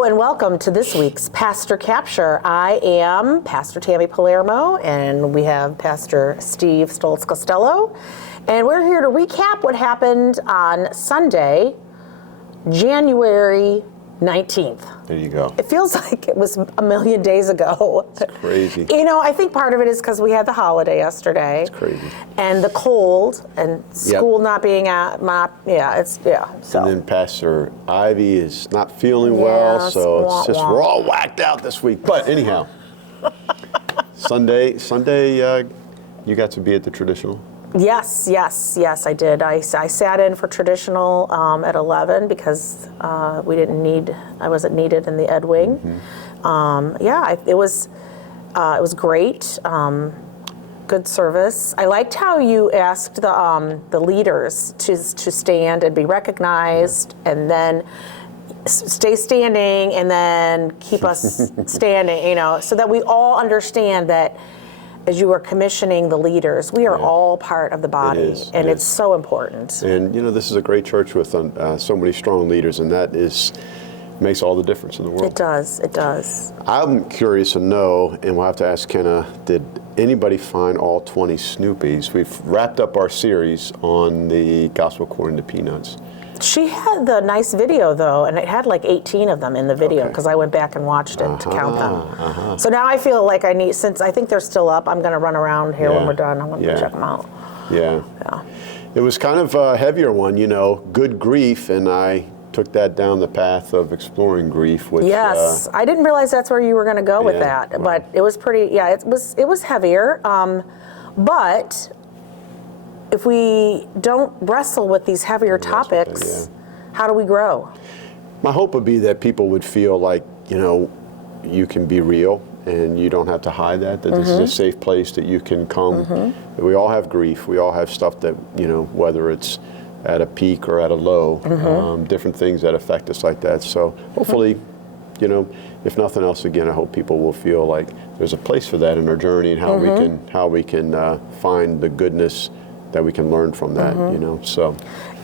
Hello and welcome to this week's Pastor Capture. I am Pastor Tammy Palermo and we have Pastor Steve Stoltz-Costello. And we're here to recap what happened on Sunday, January 19th. There you go. It feels like it was a million days ago. It's crazy. You know, I think part of it is because we had the holiday yesterday. It's crazy. And the cold and school not being at, so. And then Pastor Ivy is not feeling well, so it's just, we're all whacked out this week. But anyhow, Sunday, you got to be at the traditional? Yes, I did. I sat in for traditional at 11 because I wasn't needed in the Ed Wing. Mm-hmm. It was great. Good service. I liked how you asked the leaders to stand and be recognized, and then stay standing, and then keep us standing. You know, so that we all understand that. As you are commissioning the leaders, we are all part of the body, and it's so important. And you know, this is a great church with so many strong leaders, and that makes all the difference in the world. It does. I'm curious to know, and we'll have to ask Kenna, did anybody find all 20 Snoopies? We've wrapped up our series on the Gospel According to Peanuts. She had the nice video, though, and it had like 18 of them in the video because I went back and watched it to count them. So now I feel like since I think they're still up, I'm going to run around here when we're done. I'm going to check them out. Yeah. It was kind of a heavier one, you know, good grief, and I took that down the path of exploring grief. Which, yes, I didn't realize that's where you were going to go with that, but it was pretty. Yeah, it was heavier, but. If we don't wrestle with these heavier topics, how do we grow? My hope would be that people would feel like, you know, you can be real and you don't have to hide that this is a safe place that you can come. We all have grief. We all have stuff that, you know, whether it's at a peak or at a low, different things that affect us like that. So hopefully, you know, if nothing else, again, I hope people will feel like there's a place for that in our journey and how we can find the goodness that we can learn from that, you know, so.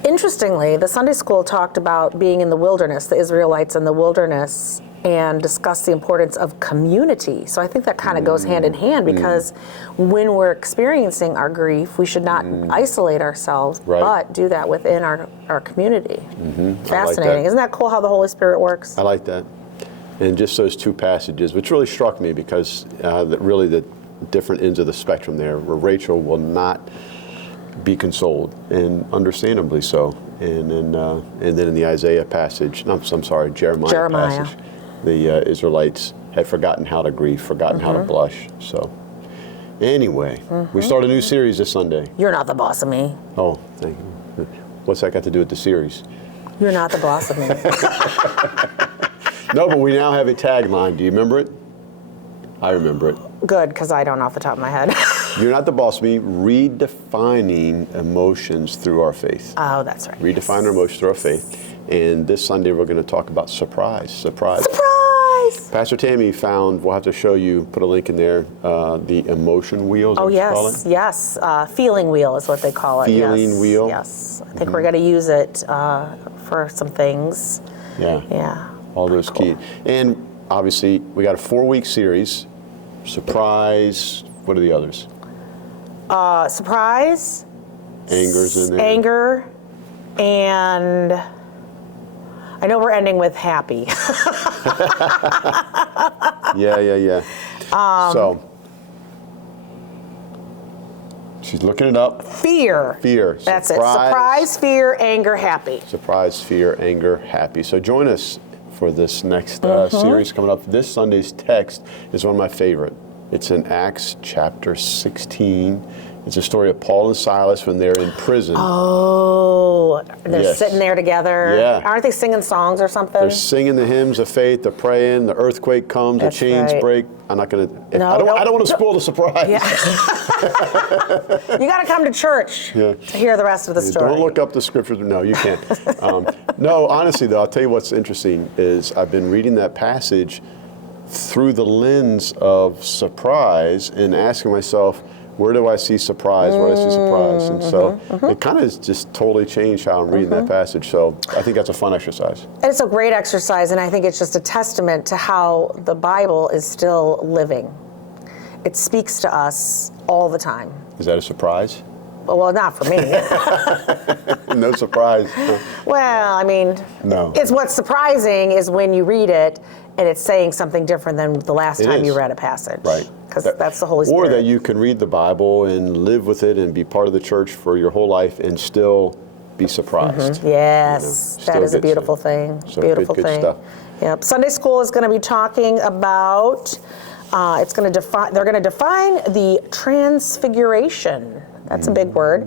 Interestingly, the Sunday school talked about being in the wilderness, the Israelites in the wilderness, and discussed the importance of community. So I think that kind of goes hand in hand because when we're experiencing our grief, we should not isolate ourselves, but do that within our community. Fascinating. Like Isn't that cool how the Holy Spirit works? I like that. And just those two passages, which really struck me because really the different ends of the spectrum there, where Rachel will not be consoled, and understandably so. And then in the Isaiah passage, Jeremiah passage, the Israelites had forgotten how to grieve, forgotten how to blush. So anyway, we start a new series this Sunday. You're not the boss of me. Oh, thank you. What's that got to do with the series? You're not the boss of me. No, but we now have a tagline. Do you remember it? I remember it. Good, because I don't off the top of my head. You're not the boss of me. Redefining emotions through our faith. Oh, that's right. Redefine our emotions through our faith. And this Sunday we're going to talk about surprise. Pastor Tammy found, we'll have to show you, put a link in there, the emotion wheel. Oh, yes. Feeling wheel is what they call it. Feeling wheel. Yes. I think we're going to use it for some things. Yeah. All those key. And obviously, we got a 4-week series. Surprise. What are the others? Surprise. Anger's in there. Anger. And I know we're ending with happy. Yeah. So, she's looking it up. Fear. That's it. Surprise, fear, anger, happy. Surprise, fear, anger, happy. So join us for this next series coming up. This Sunday's text is one of my favorite. It's in Acts chapter 16. It's a story of Paul and Silas when they're in prison. Oh, they're sitting there together. Yeah. Aren't they singing songs or something? They're singing the hymns of faith, they're praying, the earthquake comes, the chains break. I'm not going to, I don't want to spoil the surprise. Yeah. You got to come to church to hear the rest of the story. Don't look up the scriptures. No, you can't. No, honestly though, I'll tell you what's interesting is I've been reading that passage through the lens of surprise and asking myself, Where do I see surprise? Where do I see surprise? And so it kind of just totally changed how I'm reading that passage. So I think that's a fun exercise. And it's a great exercise, and I think it's just a testament to how the Bible is still living. It speaks to us all the time. Is that a surprise? Well, not for me. No surprise. Well, I mean, No. it's what's surprising is when you read it and it's saying something different than the last time you read a passage. Right. Because that's the Holy Spirit. Or that you can read the Bible and live with it and be part of the church for your whole life and still be surprised. Yes, that is a beautiful thing. So Beautiful good thing. stuff. Yep. Sunday school is going to be talking about. It's going to define. They're going to define the Transfiguration. That's a big word.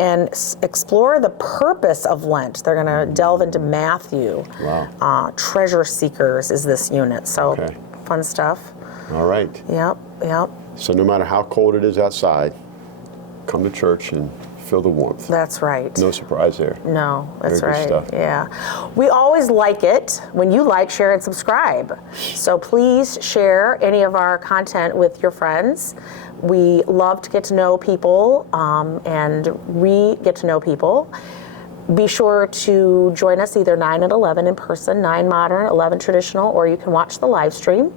And explore the purpose of Lent. They're going to delve into Matthew. Wow. Treasure Seekers is this unit. So fun stuff. All right. Yep. So no matter how cold it is outside, come to church and feel the warmth. That's right. No surprise there. No, that's Very right. good stuff. Yeah. We always like it when you like, share, and subscribe. So please share any of our content with your friends. We love to get to know people and get to know people. Be sure to join us either 9 and 11 in person, 9 modern, 11 traditional, or you can watch the live stream.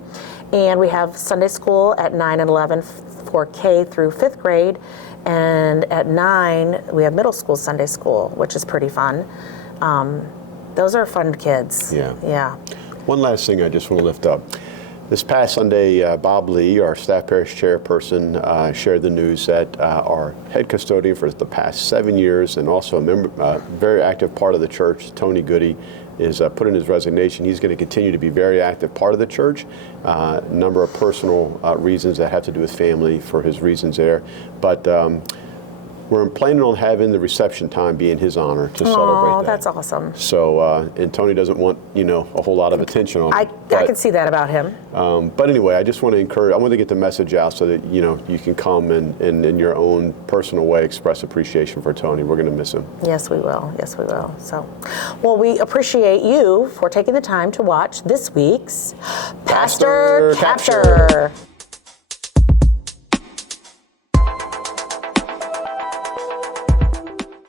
And we have Sunday school at 9 and 11 for K through 5th grade. And at 9, we have middle school Sunday school, which is pretty fun. Those are fun kids. Yeah. One last thing I just want to lift up. This past Sunday, Bob Lee, our staff parish chairperson, shared the news that our head custodian for the past 7 years and also a member, very active part of the church, Tony Goody, is put in his resignation. He's going to continue to be very active part of the church. A number of personal reasons that have to do with family for his reasons there. But we're planning on having the reception time be in his honor to celebrate that. Oh, that's awesome. So, and Tony doesn't want, a whole lot of attention on it. I can see that about him. But anyway, I just want to encourage, I want to get the message out so that, you can come and in your own personal way express appreciation for Tony. We're going to miss him. Yes, we will. Yes, we will. So, well, we appreciate you for taking the time to watch this week's Pastor Capture.